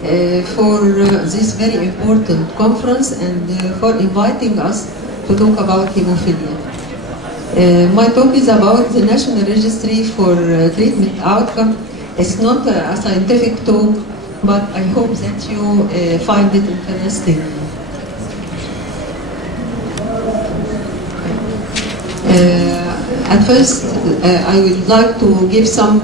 for this very important conference and for inviting us to talk about hemophilia. My talk is about the National Registry for Treatment Outcome. It's not a scientific talk, but I hope that you find it interesting. At first, I would like to give some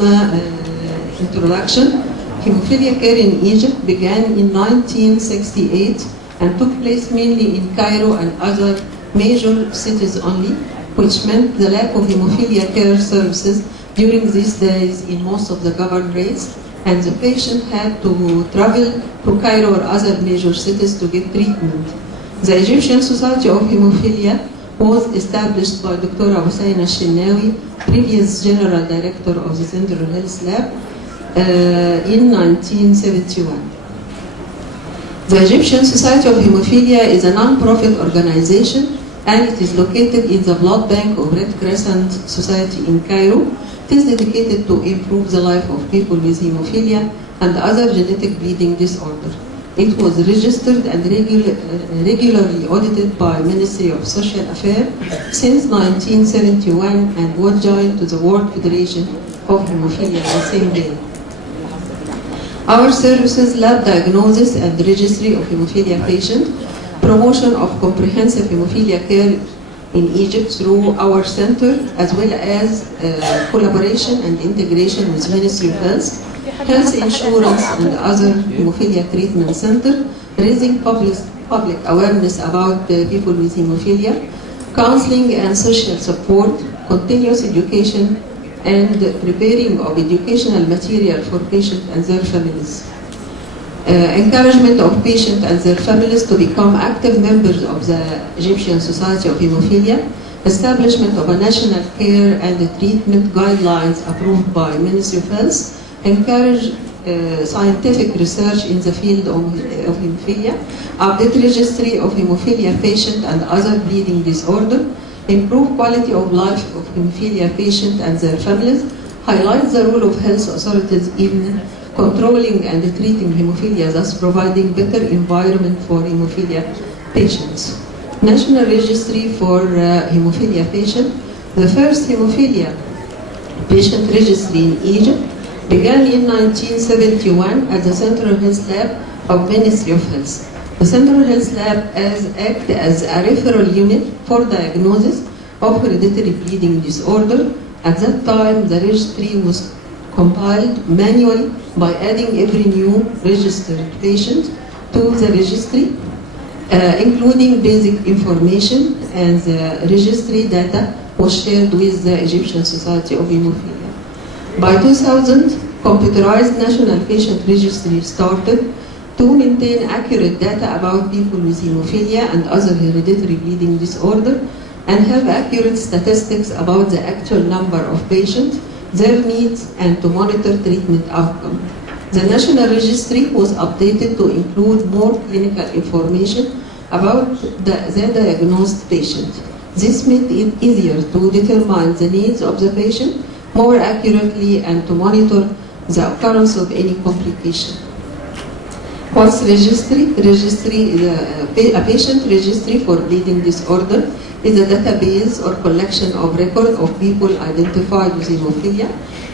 introduction. Hemophilia care in Egypt began in 1968 and took place mainly in Cairo and other major cities only, which meant the lack of hemophilia care services during these days in most of the governorates, and the patient had to travel to Cairo or other major cities to get treatment. The Egyptian Society of Hemophilia was established by Dr. Hussein al-Shinnawi, previous General Director of the Central Health Lab, in 1971. The Egyptian Society of Hemophilia is a non-profit organization, and it is located in the blood bank of Red Crescent Society in Cairo. It is dedicated to improve the life of people with hemophilia and other genetic bleeding disorder. It was registered and regularly audited by Ministry of Social Affairs since 1971 and was joined to the World Federation of Hemophilia the same day. Our services: lab diagnosis and registry of hemophilia patient, promotion of comprehensive hemophilia care in Egypt through our center, as well as collaboration and integration with Ministry of Health, health insurance and other hemophilia treatment center, raising public awareness about people with hemophilia, counseling and social support, continuous education, and preparing of educational material for patients and their families. Encouragement of patients and their families to become active members of the Egyptian Society of Hemophilia, establishment of a national care and treatment guidelines approved by Ministry of Health, encourage scientific research in the field of hemophilia, update registry of hemophilia patient and other bleeding disorder, improve quality of life of hemophilia patient and their families, highlight the role of health authorities in controlling and treating hemophilia, thus providing better environment for hemophilia patients. National Registry for Hemophilia Patient. The first hemophilia patient registry in Egypt began in 1971 at the Central Health Lab of Ministry of Health. The Central Health Lab acts as a referral unit for diagnosis of hereditary bleeding disorder. At that time, the registry was compiled manually by adding every new registered patient to the registry, including basic information, and the registry data was shared with the Egyptian Society of Hemophilia. By 2000, computerized national patient registry started to maintain accurate data about people with hemophilia and other hereditary bleeding disorder, and have accurate statistics about the actual number of patients, their needs, and to monitor treatment outcome. The National Registry was updated to include more clinical information about the diagnosed patient. This made it easier to determine the needs of the patient more accurately and to monitor the occurrence of any complication. What's registry? Registry is a patient registry for bleeding disorder is a database or collection of records of people identified with hemophilia,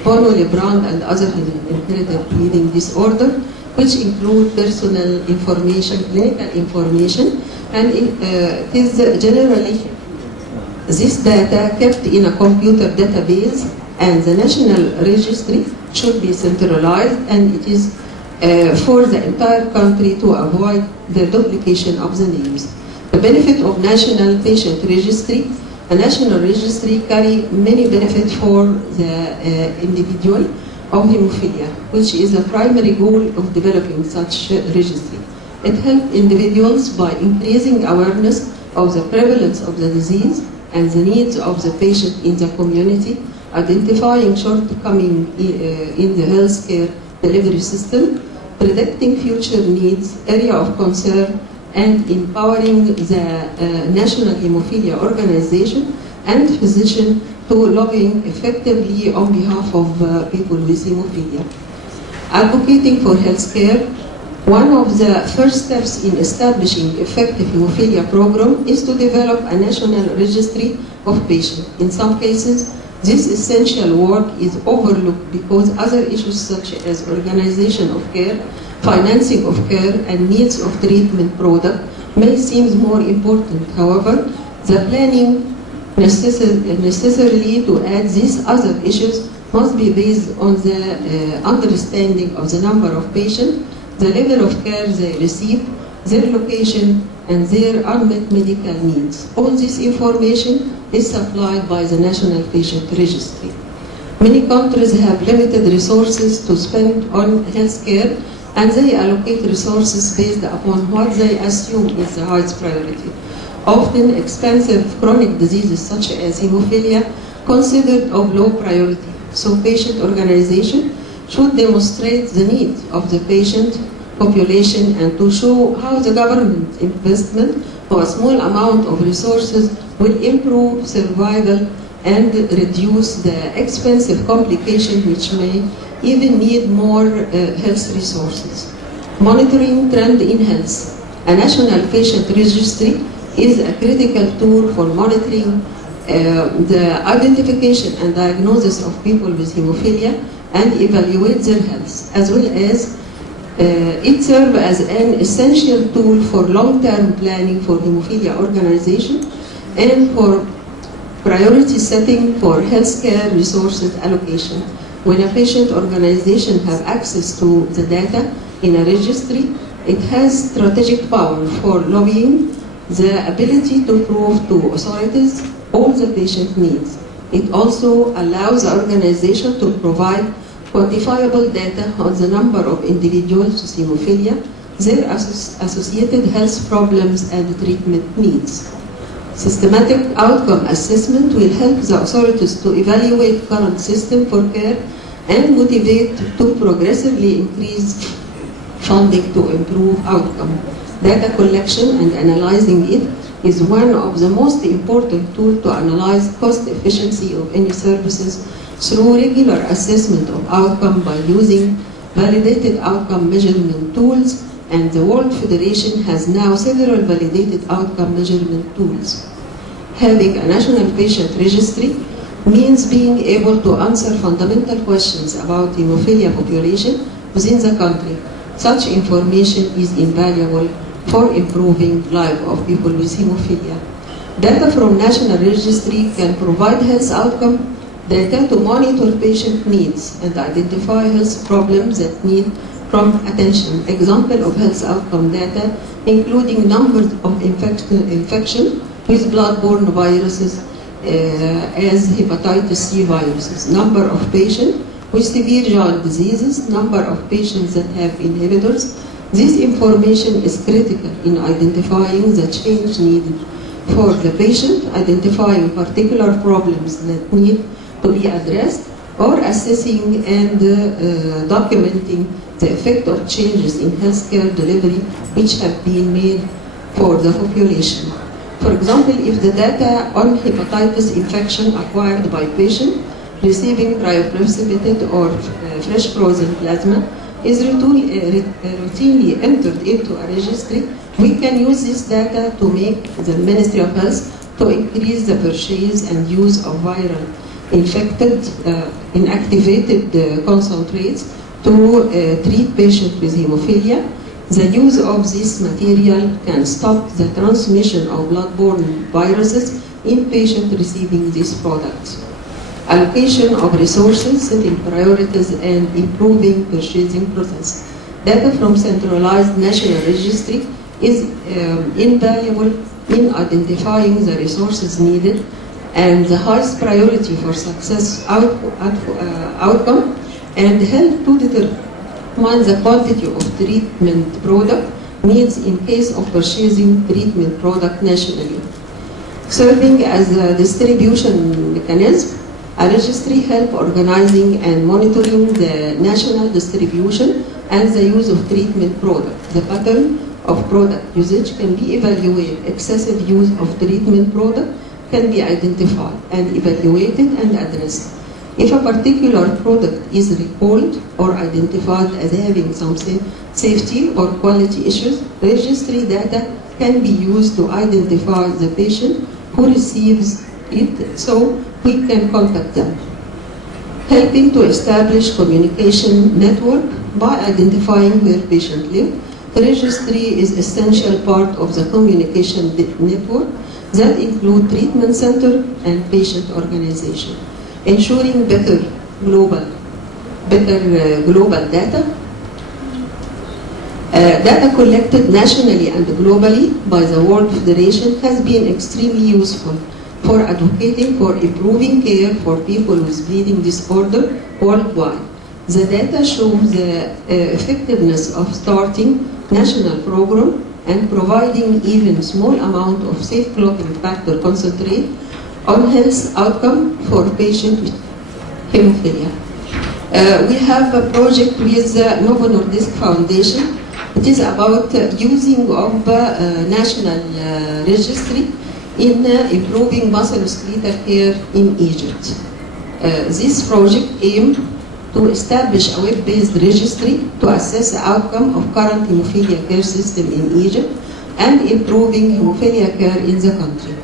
von Willebrand and other inherited bleeding disorder, which include personal information, clinical information, and it is generally this data kept in a computer database, and the national registry should be centralized, and it is for the entire country to avoid the duplication of the names. The benefit of National Patient Registry: a national registry carry many benefits for the individual of hemophilia, which is the primary goal of developing such registry. It helps individuals by increasing awareness of the prevalence of the disease and the needs of the patient in the community, identifying shortcomings in the healthcare delivery system, predicting future needs, area of concern, and empowering the National Hemophilia Organization and physicians to lobbying effectively on behalf of people with hemophilia. Advocating for healthcare One of the first steps in establishing effective hemophilia program is to develop a national registry of patients. In some cases, this essential work is overlooked because other issues such as organization of care, financing of care, and needs of treatment product may seem more important. However, the planning necessarily to add these other issues must be based on the understanding of the number of patients, the level of care they receive, their location, and their unmet medical needs. All this information is supplied by the National Patient Registry. Many countries have limited resources to spend on health care, and they allocate resources based upon what they assume is the highest priority. Often expensive chronic diseases such as hemophilia considered of low priority. So patient organization should demonstrate the need of the patient population and to show how the government investment for a small amount of resources will improve survival and reduce the expensive complication which may even need more health resources. Monitoring trend in health. A national patient registry is a critical tool for monitoring the identification and diagnosis of people with hemophilia and evaluate their health, as well as it serves as an essential tool for long-term planning for hemophilia organization and for priority setting for healthcare resources allocation. When a patient organization has access to the data in a registry, it has strategic power for lobbying, the ability to prove to authorities all the patient needs. It also allows the organization to provide quantifiable data on the number of individuals with hemophilia, their associated health problems and treatment needs. Systematic outcome assessment will help the authorities to evaluate current system for care and motivate to progressively increase funding to improve outcome. Data collection and analyzing it is one of the most important tools to analyze cost efficiency of any services through regular assessment of outcome by using validated outcome measurement tools, and the World Federation has now several validated outcome measurement tools. Having a national patient registry means being able to answer fundamental questions about hemophilia population within the country. Such information is invaluable for improving life of people with hemophilia. Data from national registry can provide health outcome data to monitor patient needs and identify health problems that need prompt attention. Example of health outcome data including numbers of infection with blood-borne viruses as hepatitis C viruses, number of patients with severe joint diseases, number of patients that have inhibitors. This information is critical in identifying the change needed for the patient, identifying particular problems that need to be addressed, or assessing and documenting the effect of changes in healthcare delivery which have been made for the population. For example, if the data on hepatitis infection acquired by patient receiving cryoprecipitated or fresh frozen plasma is routinely entered into a registry, we can use this data to make the Ministry of Health to increase the purchase and use of viral infected inactivated concentrates to treat patients with hemophilia. The use of this material can stop the transmission of blood-borne viruses in patients receiving these products. Allocation of resources, setting priorities, and improving purchasing process. Data from centralized national registry is invaluable in identifying the resources needed and the highest priority for success outcome, and help to determine the quantity of treatment product needs in case of purchasing treatment product nationally. Serving as a distribution mechanism, a registry helps organizing and monitoring the national distribution and the use of treatment product. The pattern of product usage can be evaluated. Excessive use of treatment product can be identified and evaluated and addressed. If a particular product is recalled or identified as having some safety or quality issues, registry data can be used to identify the patient who receives it so we can contact them. Helping to establish communication network by identifying where patient live. The registry is essential part of the communication network that include treatment center and patient organization, ensuring better global data. Data collected nationally and globally by the World Federation has been extremely useful for advocating for improving care for people with bleeding disorder worldwide. The data shows the effectiveness of starting national program and providing even small amount of safe clotting factor concentrate on health outcome for patients with hemophilia. We have a project with the Novo Nordisk Foundation. It is about using of national registry in improving musculoskeletal care in Egypt. This project aimed to establish a web-based registry to assess the outcome of current hemophilia care system in Egypt and improving hemophilia care in the country.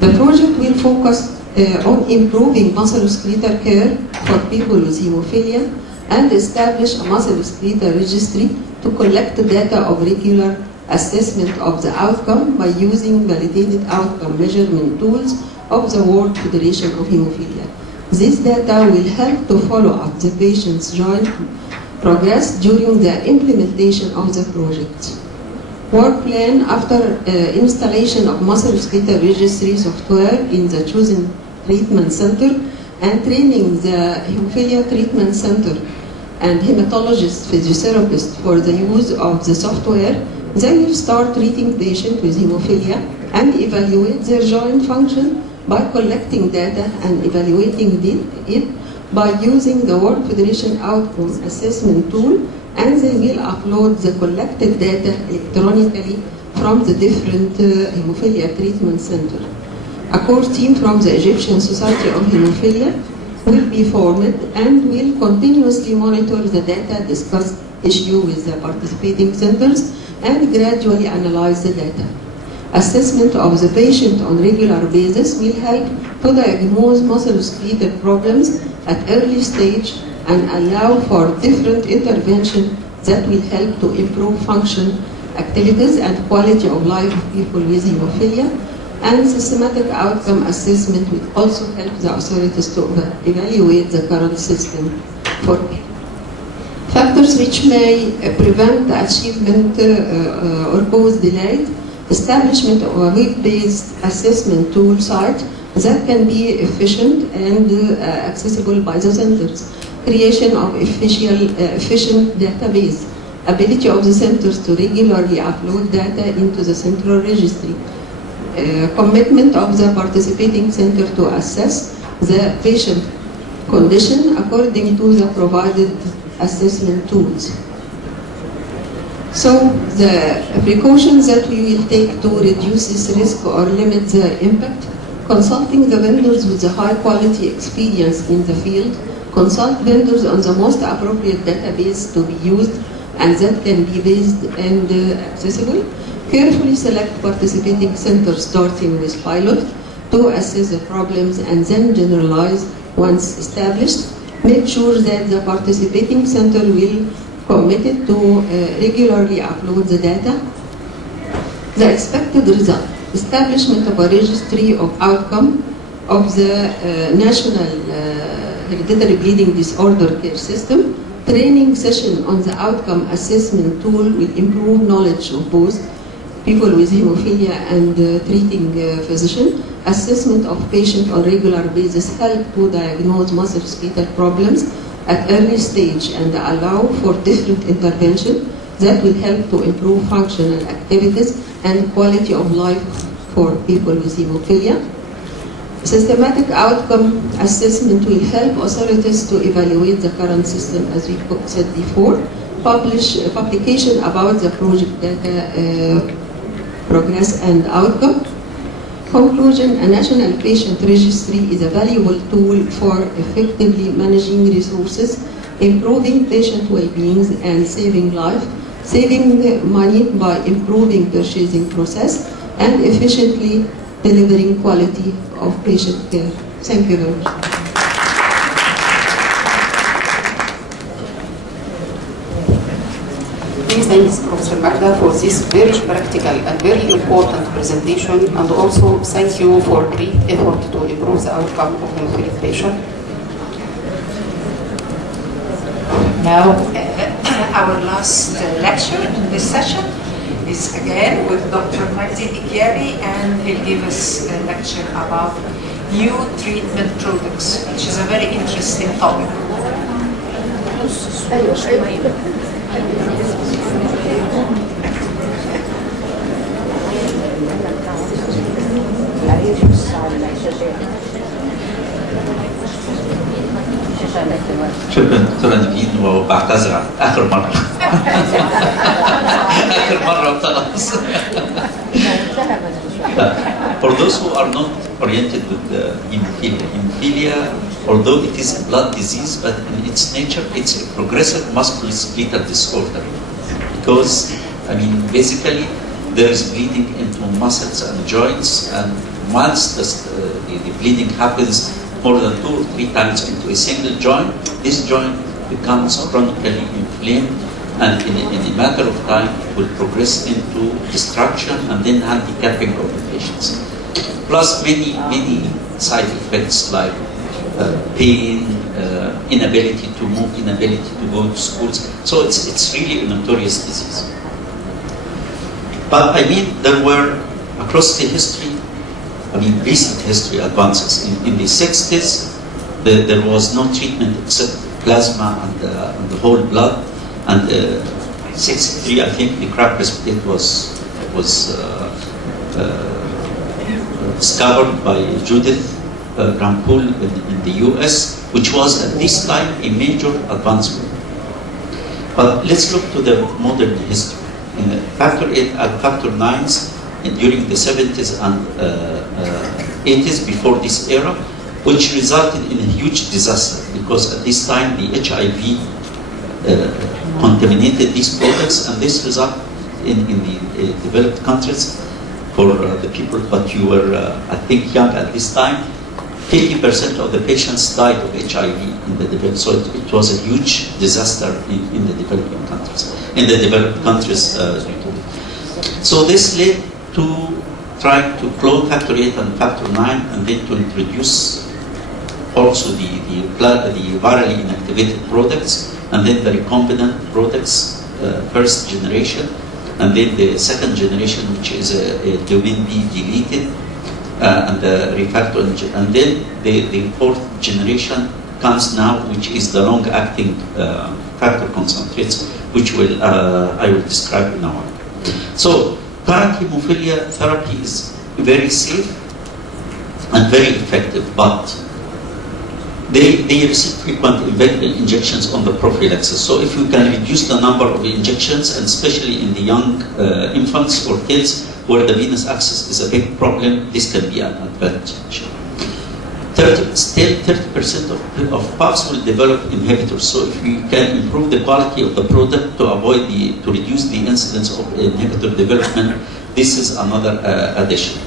The project will focus on improving musculoskeletal care for people with hemophilia and establish a musculoskeletal registry to collect the data of regular assessment of the outcome by using validated outcome measurement tools of the World Federation of Hemophilia. This data will help to follow up the patient's joint progress during the implementation of the project. Work plan after installation of musculoskeletal registry software in the chosen treatment center and training the hemophilia treatment center and hematologist physiotherapist for the use of the software. They will start treating patients with hemophilia and evaluate their joint function by collecting data and evaluating it by using the World Federation Outcome Assessment tool, and they will upload the collected data electronically from the different hemophilia treatment center. A core team from the Egyptian Society of Hemophilia will be formed and will continuously monitor the data, discuss issue with the participating centers, and gradually analyze the data. Assessment of the patient on regular basis will help to diagnose musculoskeletal problems at early stage and allow for different interventions that will help to improve function, activities, and quality of life of people with hemophilia. And systematic outcome assessment will also help the authorities to evaluate the current system for factors which may prevent the achievement or cause delay. Establishment of a web-based assessment tool site that can be efficient and accessible by the centers. Creation of efficient database. Ability of the centers to regularly upload data into the central registry. Commitment of the participating center to assess the patient condition according to the provided assessment tools. So the precautions that we will take to reduce this risk or limit the impact: consulting the vendors with the high quality experience in the field, consult vendors on the most appropriate database to be used and that can be based and accessible. Carefully select participating centers starting with pilot to assess the problems and then generalize once established. Make sure that the participating center will committed to regularly upload the data. The expected result: establishment of a registry of outcome of the national hereditary bleeding disorder care system. Training session on the outcome assessment tool will improve knowledge of both people with hemophilia and treating physician. Assessment of patient on regular basis help to diagnose musculoskeletal problems at early stage and allow for different intervention that will help to improve functional activities and quality of life for people with hemophilia. Systematic outcome assessment will help authorities to evaluate the current system, as we said before. Publication about the project data progress and outcome. Conclusion, a national patient registry is a valuable tool for effectively managing resources, improving patient well-being and saving life, saving money by improving purchasing process, and efficiently delivering quality of patient care. Thank you very much. Thanks, Professor Magda, for this very practical and very important presentation, and also thank you for great effort to improve the outcome of hemophilia patient. Now, our last lecture in this session is again with Dr. Majdi Dikiabi, and he'll give us a lecture about new treatment products, which is a very interesting topic. شكرا دكتورة نبيل، وبعتذر عن آخر مرة. آخر مرة وخلاص. For those who are not oriented with hemophilia, although it is a blood disease, but in its nature, it's a progressive musculoskeletal disorder. Because, basically, there is bleeding into muscles and joints, and once the bleeding happens more than 2 or 3 times into a single joint, this joint becomes chronically inflamed, and in a matter of time it will progress into destruction and then handicapping of the patients. Plus many side effects like pain, inability to move, inability to go to schools. So it's really a notorious disease. But there were, across the history, recent history advances. In the 60s, there was no treatment except plasma and the whole blood. And 63, I think, the crack split was discovered by Judith Rampoul in the US, which was at this time a major advancement. But let's look to the modern history. Factor 8 and factor 9s during the 70s and 80s, before this era, which resulted in a huge disaster, because at this time the HIV contaminated these products, and this resulted in the developed countries, for the people, but you were, I think, young at this time, 50% of the patients died of HIV in the developed, so it was a huge disaster in the developing countries, So this led to trying to clone factor 8 and factor 9, and then to introduce also the virally inactivated products, and then the recombinant products, first generation, and then the second generation, which is a domain B deleted, and the refactor, and then the fourth generation comes now, which is the long-acting factor concentrates, which I will describe in a while. So current hemophilia therapy is very safe and very effective, but they receive frequent injections on the prophylaxis. So if you can reduce the number of injections, and especially in the young infants or kids where the venous access is a big problem, this can be an advantage. 30% of pups will develop inhibitors. So if we can improve the quality of the product to reduce the incidence of inhibitor development, this is another addition.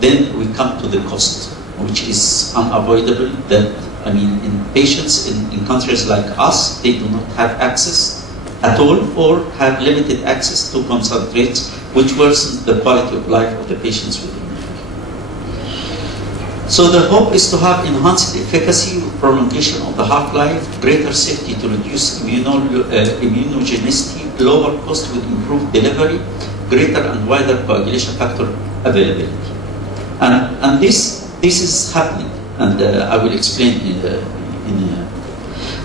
Then we come to the cost, which is unavoidable. That in patients in countries like us, they do not have access at all, or have limited access to concentrates, which worsens the quality of life of the patients with hemophilia. So the hope is to have enhanced efficacy, prolongation of the half-life, greater safety to reduce immunogenicity, lower cost with improved delivery, greater and wider coagulation factor availability. And this is happening, and I will explain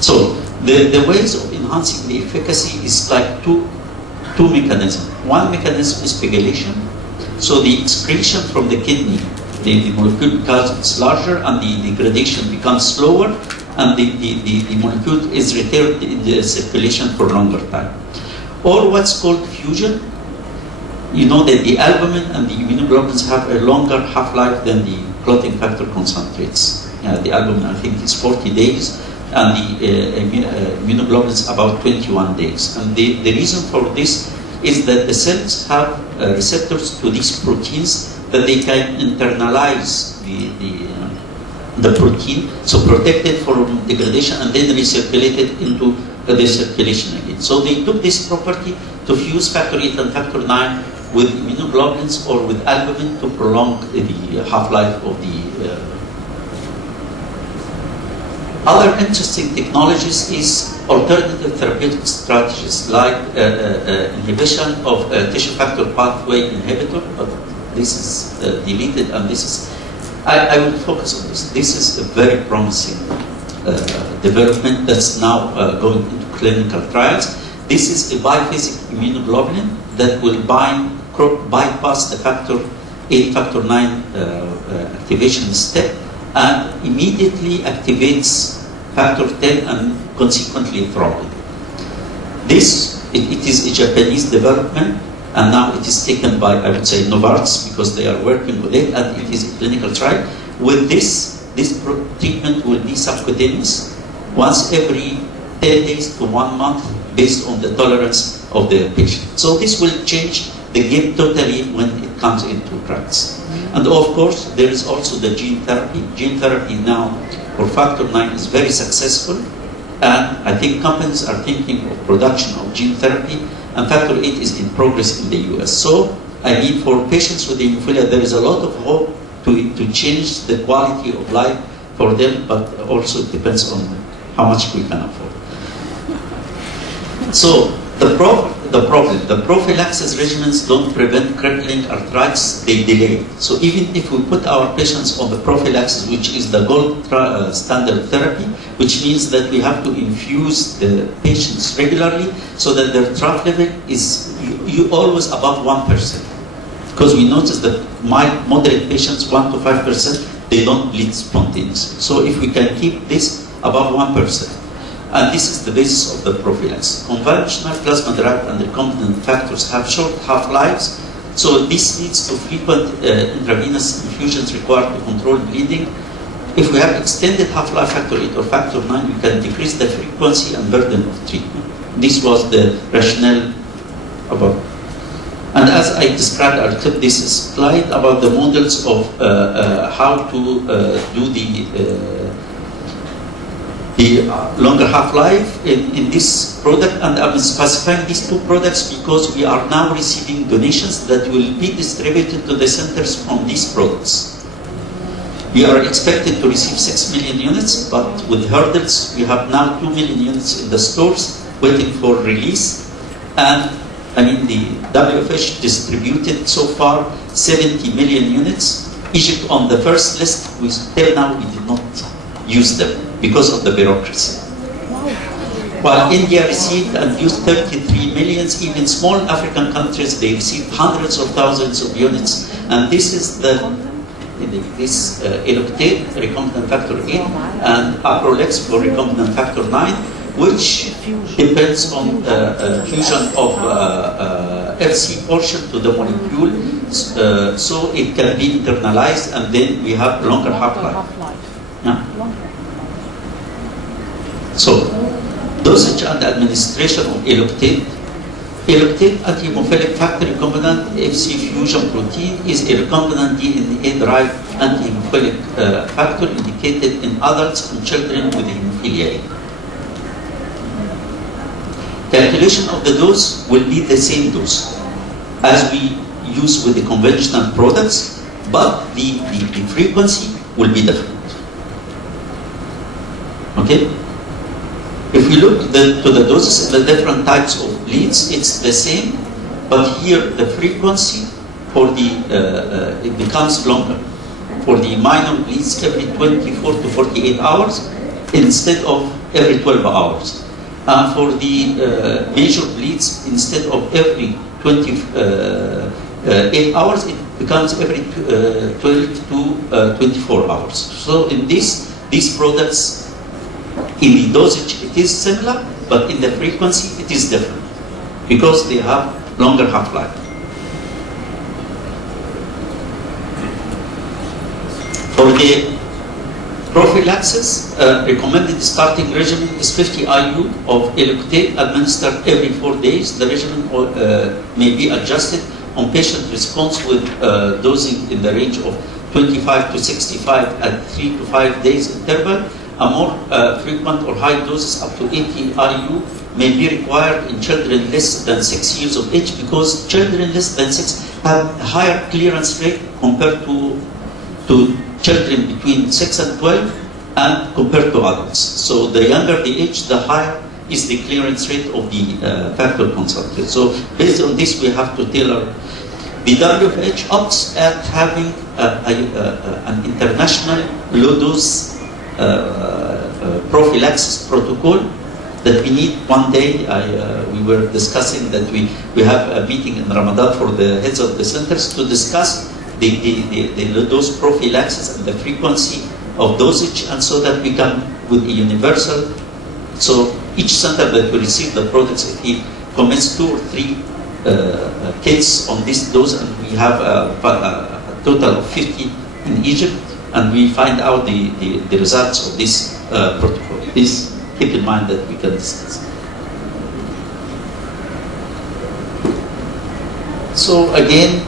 So the ways of enhancing the efficacy is like two mechanisms. One mechanism is pegylation. So the excretion from the kidney, the molecule becomes larger and the degradation becomes slower, and the molecule is retained in the circulation for longer time. Or what's called fusion. you know that the albumin and the immunoglobulins have a longer half-life than the clotting factor concentrates. The albumin, I think, is 40 days, and the immunoglobulins about 21 days. And the reason for this is that the cells have receptors to these proteins that they can internalize the protein, so protect it from degradation and then recirculate it into the circulation again. So they took this property to fuse factor 8 and factor 9 with immunoglobulins or with albumin to prolong the half-life of the Other interesting technologies is alternative therapeutic strategies like inhibition of tissue factor pathway inhibitor, but this is deleted and this is, I will focus on this. This is a very promising development that's now going into clinical trials. This is a biphasic immunoglobulin that will bypass the factor 8, factor 9 activation step and immediately activates factor 10 and consequently thrombin. This, it is a Japanese development and now it is taken by, I would say, Novartis because they are working with it and it is a clinical trial. With this treatment will be subcutaneous once every 10 days to 1 month based on the tolerance of the patient. So this will change the game totally when it comes into drugs. And of course, there is also the gene therapy. Gene therapy now for factor 9 is very successful, and I think companies are thinking of production of gene therapy, and factor 8 is in progress in the US. So, I mean, for patients with hemophilia, there is a lot of hope to change the quality of life for them, but also it depends on how much we can afford. So, the prophylaxis regimens don't prevent crippling arthritis, they delay. So even if we put our patients on the prophylaxis, which is the gold standard therapy, which means that we have to infuse the patients regularly so that their trough level is always above 1%. Because we notice that moderate patients, 1 to 5%, they don't bleed spontaneously. So if we can keep this above 1%, and this is the basis of the prophylaxis. Conventional plasma-derived and recombinant factors have short half-lives, so this leads to frequent intravenous infusions required to control bleeding. If we have extended half-life factor 8 or factor 9, we can decrease the frequency and burden of treatment. This was the rationale about. And as I described, I'll clip this slide about the models of how to do the longer half-life in this product, and I'm specifying these two products because we are now receiving donations that will be distributed to the centers from these products. We are expected to receive 6 million units, but with hurdles, we have now 2 million units in the stores waiting for release. And I mean, the WFH distributed so far 70 million units. Egypt on the first list, till now we did not use them because of the bureaucracy. While India received and used 33 millions, even small African countries, they received hundreds of thousands of units. And this is this Eloctate, recombinant factor 8, and Acrolex for recombinant factor 9, which depends on fusion of FC portion to the molecule, so it can be internalized, and then we have longer half-life. Yeah. So, dosage and administration of Eloctate. Eloctate, anti-hemophilic factor recombinant FC fusion protein, is a recombinant DNA-derived anti-hemophilic factor indicated in adults and children with hemophilia A. Calculation of the dose will be the same dose as we use with the conventional products, but the frequency will be different. Okay? If we look to the doses and the different types of bleeds, it's the same, but here the frequency for the, it becomes longer. For the minor bleeds every 24 to 48 hours instead of every 12 hours. And for the major bleeds, instead of every 28 hours, it becomes every 12 to 24 hours. So in these products, in the dosage it is similar, but in the frequency it is different because they have longer half-life. the prophylaxis, recommended starting regimen is 50 IU of Eloctate administered every 4 days. The regimen may be adjusted on patient response with dosing in the range of 25 to 65 at 3 to 5 days interval. A more frequent or high doses up to 80 IU may be required in children less than 6 years of age, because children less than 6 have a higher clearance rate compared to children between 6 and 12 and compared to adults. So the younger the age, the higher is the clearance rate of the factor concentrate. So based on this, we have to tailor. The WHO opts at having an international low-dose prophylaxis protocol that we need one day. We were discussing that we have a meeting in Ramadan for the heads of the centers to discuss the low-dose prophylaxis and the frequency of dosage, and so that we come with a universal. So each center that will receive the products, if he commits 2 or 3 kids on this dose, and we have a total of 50 in Egypt, and we find out the results of this protocol. Please keep in mind that we can discuss. So again,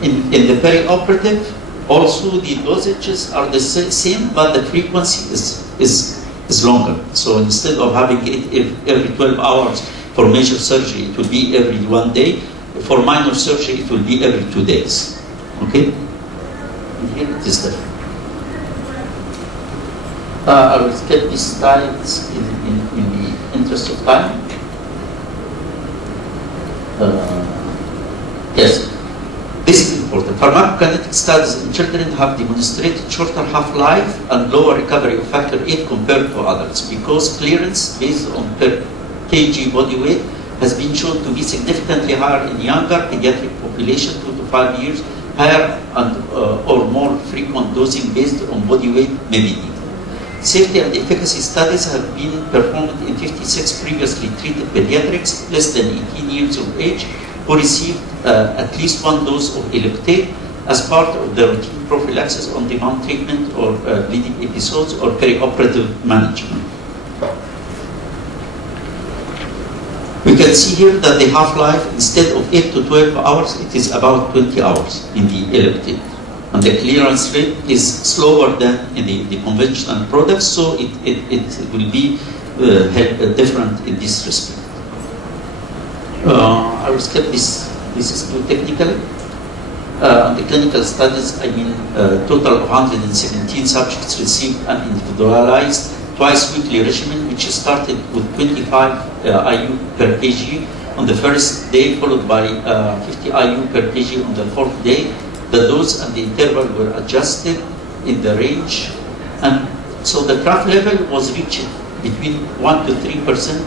in the perioperative, also the dosages are the same, but the frequency is longer. So instead of having it every 12 hours for major surgery, it will be every 1 day. For minor surgery, it will be every 2 days. Okay? And here it is different. I will skip these slides in the interest of time. Yes. This is important. Pharmacokinetic studies in children have demonstrated shorter half-life and lower recovery of factor 8 compared to adults, because clearance based on per kg body weight has been shown to be significantly higher in younger pediatric population, 2 to 5 years. Higher and or more frequent dosing based on body weight may be needed. Safety and efficacy studies have been performed in 56 previously treated pediatrics less than 18 years of age who received at least 1 dose of Eloctate as part of the routine prophylaxis on demand treatment or bleeding episodes or perioperative management. We can see here that the half-life, instead of 8 to 12 hours, it is about 20 hours in the Eloctate. And the clearance rate is slower than in the conventional products, so it will be different in this respect. I will skip this. This is too technical. The clinical studies, total of 117 subjects received an individualized twice-weekly regimen, which started with 25 IU per kg on the first day, followed by 50 IU per kg on the 4th day. The dose and the interval were adjusted in the range, and so the trough level was reached between 1 to 3%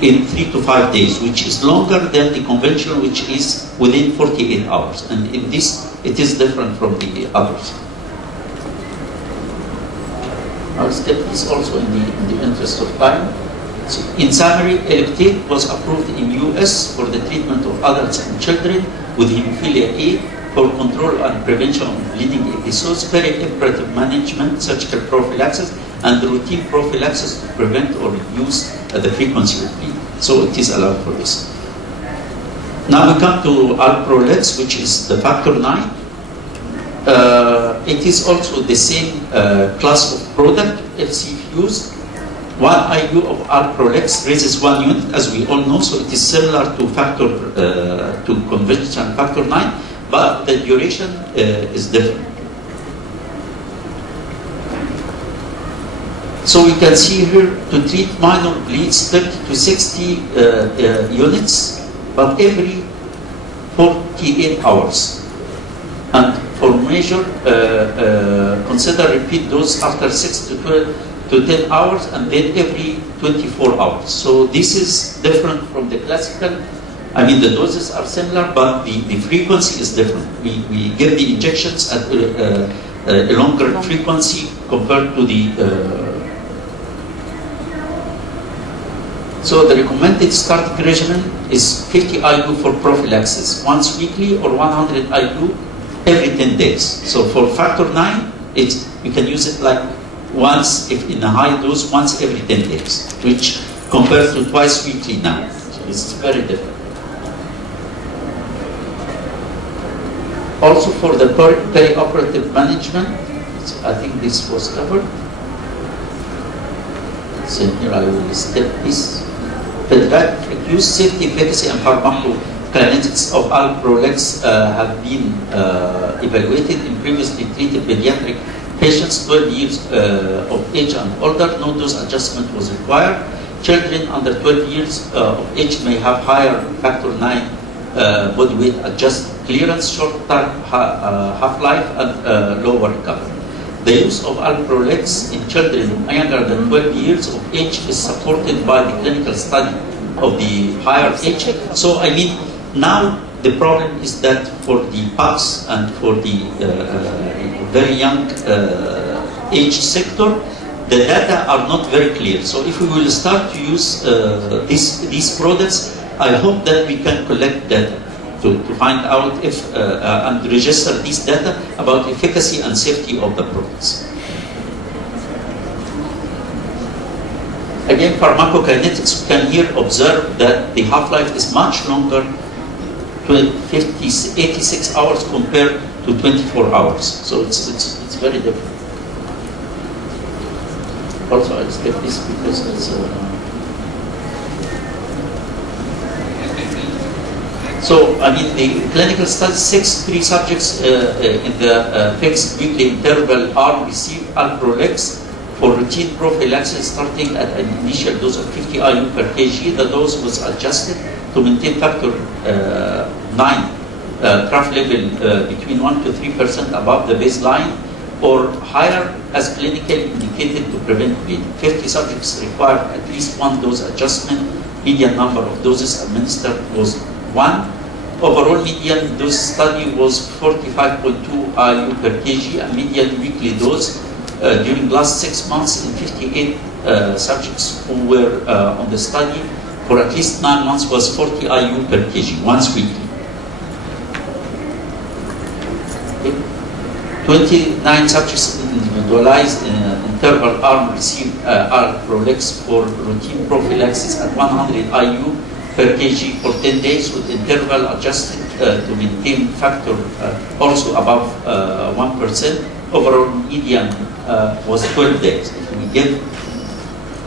in 3 to 5 days, which is longer than the conventional, which is within 48 hours. And in this, it is different from the others. I'll skip this also in the interest of time. So in summary, Eloctate was approved in US for the treatment of adults and children with hemophilia A for control and prevention of bleeding episodes, perioperative management, surgical prophylaxis, and routine prophylaxis to prevent or reduce the frequency of bleeding. So it is allowed for this. Now we come to Alprolex, which is the factor 9. It is also the same class of product, FC used. 1 IU of Alprolex raises 1 unit, as we all know, so it is similar to conventional factor 9, but the duration is different. So we can see here to treat minor bleeds 30 to 60 units, but every 48 hours. And for measure, consider repeat dose after 6 to 12 to 10 hours, and then every 24 hours. So this is different from the classical. The doses are similar, but the frequency is different. We give the injections at a longer frequency compared to the... So the recommended starting regimen is 50 IU for prophylaxis, once weekly, or 100 IU every 10 days. So for factor 9, You can use it like once, if in a high dose, once every 10 days, which compared to twice weekly now. So it's very different. Also for the perioperative management, I think this was covered. So here I will step this. Pediatric use, safety, efficacy, and pharmacokinetics of Alprolix have been evaluated in previously treated pediatric patients 12 years of age and older. No dose adjustment was required. Children under 12 years of age may have higher factor 9 body weight adjusted clearance, shorter half-life, and lower recovery. The use of Alprolix in children younger than 12 years of age is supported by the clinical study of the higher age. So, I mean, now the problem is that for the pups and for the very young age sector, the data are not very clear. So, if we will start to use these products, I hope that we can collect data to find out if and register these data about efficacy and safety of the products. Again, pharmacokinetics, we can here observe that the half-life is much longer, 86 hours compared to 24 hours. So it's very different. Also, I'll skip this because it's so, I mean, the clinical study, 3 subjects in the fixed weekly interval arm received Alprolix for routine prophylaxis starting at an initial dose of 50 IU per kg. The dose was adjusted to maintain factor 9 trough level between 1 to 3% above the baseline or higher as clinically indicated to prevent bleeding. 50 subjects required at least 1 dose adjustment. Median number of doses administered was 1. Overall median dose study was 45.2 IU per kg, and median weekly dose during last 6 months in 58 subjects who were on the study for at least 9 months was 40 IU per kg, once weekly. 29 subjects individualized interval arm received Alprolix for routine prophylaxis at 100 IU per kg for 10 days with interval adjusted to maintain factor also above 1%. Overall median was 12 days. If we give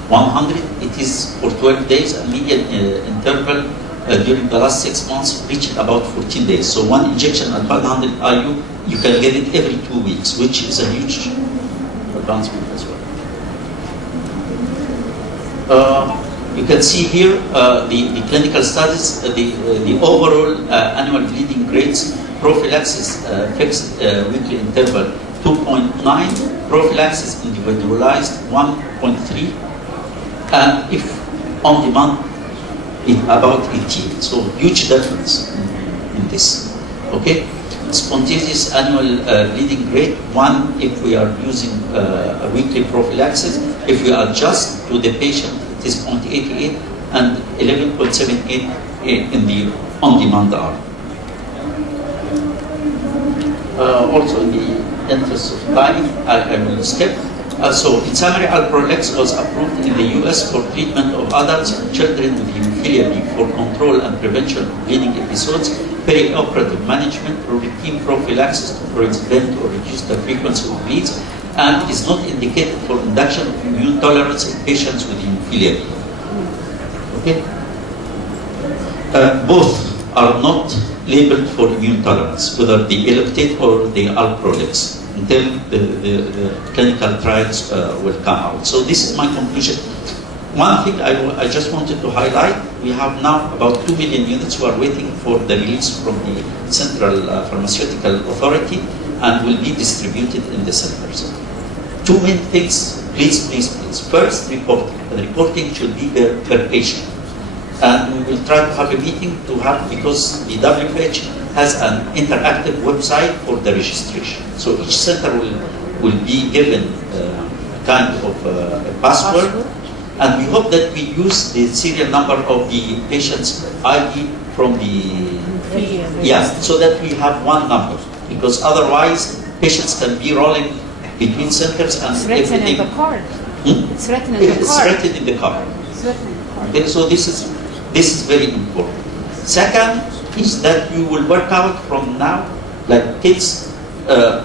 100, it is for 12 days, and median interval during the last 6 months reached about 14 days. So one injection at 100 IU, you can get it every 2 weeks, which is a huge advancement as well. You can see here the clinical studies, the overall annual bleeding rates, prophylaxis fixed weekly interval 2.9, prophylaxis individualized 1.3, and if on demand about 18. So huge difference in this. Okay, spontaneous annual bleeding rate 1 if we are using a weekly prophylaxis. If we adjust to the patient, it is 0.88 and 11.78 in the on-demand arm. Also, in the interest of time, I will skip. So, in summary, Alprolix was approved in the US for treatment of adults and children with hemophilia B for control and prevention of bleeding episodes, perioperative management, routine prophylaxis to prevent or reduce the frequency of bleeds, and is not indicated for induction of immune tolerance in patients with hemophilia B. Okay? Both are not labeled for immune tolerance, whether the Eloctate or the Alprolix, until the clinical trials will come out. So this is my conclusion. One thing I just wanted to highlight, we have now about 2 million units who are waiting for the release from the Central Pharmaceutical Authority and will be distributed in the centers. 2 main things, please. First, reporting. The reporting should be per patient. And we will try to have a meeting to have, because the WFH has an interactive website for the registration. So each center will be given kind of a password, and we hope that we use the serial number of the patient's ID from the, so that we have one number, because otherwise patients can be rolling between centers and It's written everything. in the card. Hmm? It's written in the It's card. written in the card. It's written in the card. Okay, so this is very important. Second is that you will work out from now, like kids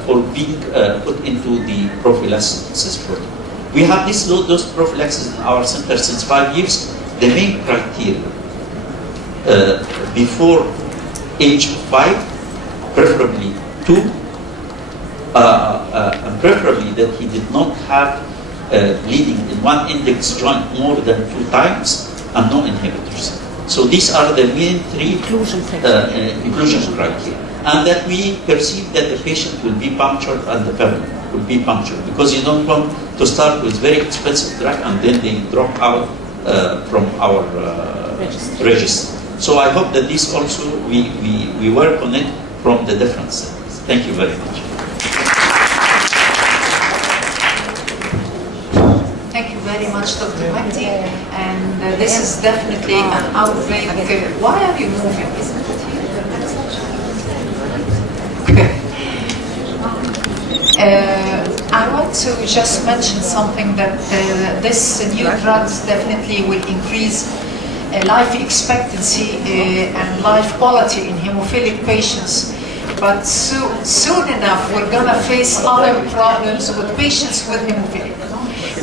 for being put into the prophylaxis program. We have this low dose prophylaxis in our center since 5 years. The main criteria before age 5, preferably 2, and preferably that he did not have bleeding in one index joint more than 2 times, and no inhibitors. So these are the main 3 inclusion criteria. And that we perceive that the patient will be punctured and the parent will be punctured, because you don't want to start with very expensive drug and then they drop out from our register. So I hope that this also, we work on it from the different centers. Thank you very much. Thank you very much, Dr. Mahdi. And this is definitely an outbreak. Why are you moving? Isn't it here? I want to just mention something that this new drugs definitely will increase life expectancy and life quality in hemophilic patients. But soon enough, we're going to face other problems with patients with hemophilia.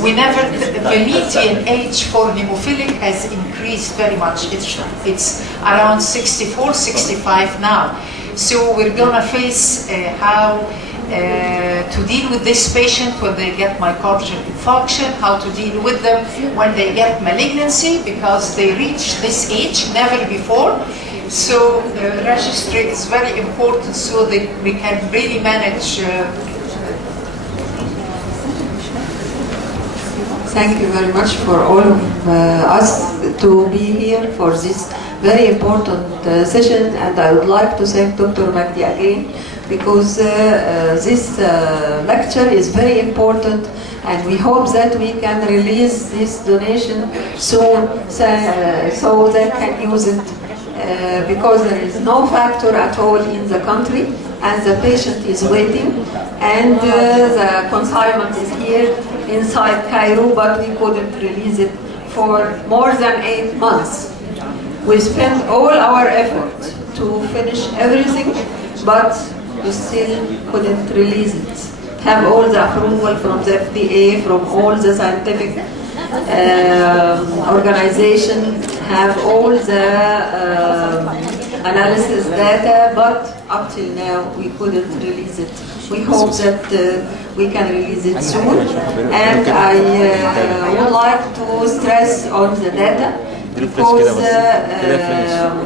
The median age for hemophilic has increased very much. It's around 64, 65 now. So we're going to face how to deal with this patient when they get myocardial infarction, how to deal with them when they get malignancy, because they reach this age, never before. So the registry is very important so that we can really manage. Thank you very much for all of us to be here for this very important session, and I would like to thank Dr. Mahdi again, because this lecture is very important, and we hope that we can release this donation soon so they can use it, because there is no factor at all in the country, and the patient is waiting, and the consignment is here inside Cairo, but we couldn't release it for more than 8 months. We spent all our effort to finish everything, but we still couldn't release it. Have all the approval from the FDA, from all the scientific organizations, have all the analysis data, but up till now we couldn't release it. We hope that we can release it soon, and I would like to stress on the data, because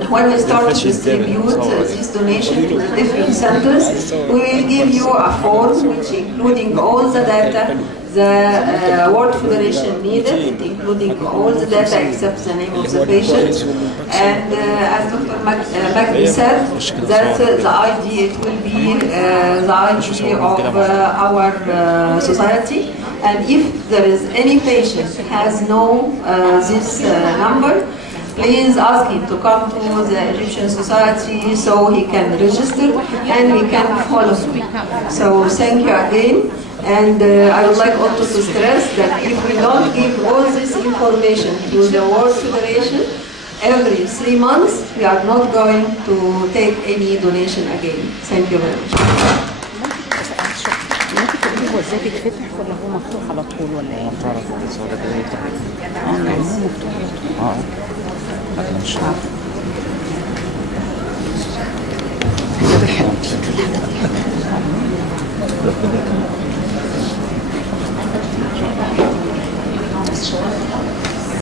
when we start to distribute this donation to the different centers, we will give you a form which including all the data the World Federation needed, including all the data except the name of the patient. And as Dr. Mahdi said, that the ID, it will be the ID of our society. And if there is any patient who has no this number, please ask him to come to the Egyptian Society so he can register and we can follow him. So thank you again. And I would like also to stress that if we don't give all this information to the World Federation, every 3 months we are not going to take any donation again. Thank you very much. ممكن تقولي هو ازاي بيتفتح ولا هو مفتوح على طول ولا ايه؟ تعرف الصورة كده يفتح. يعني هو مفتوح لكن مش عارف. فتح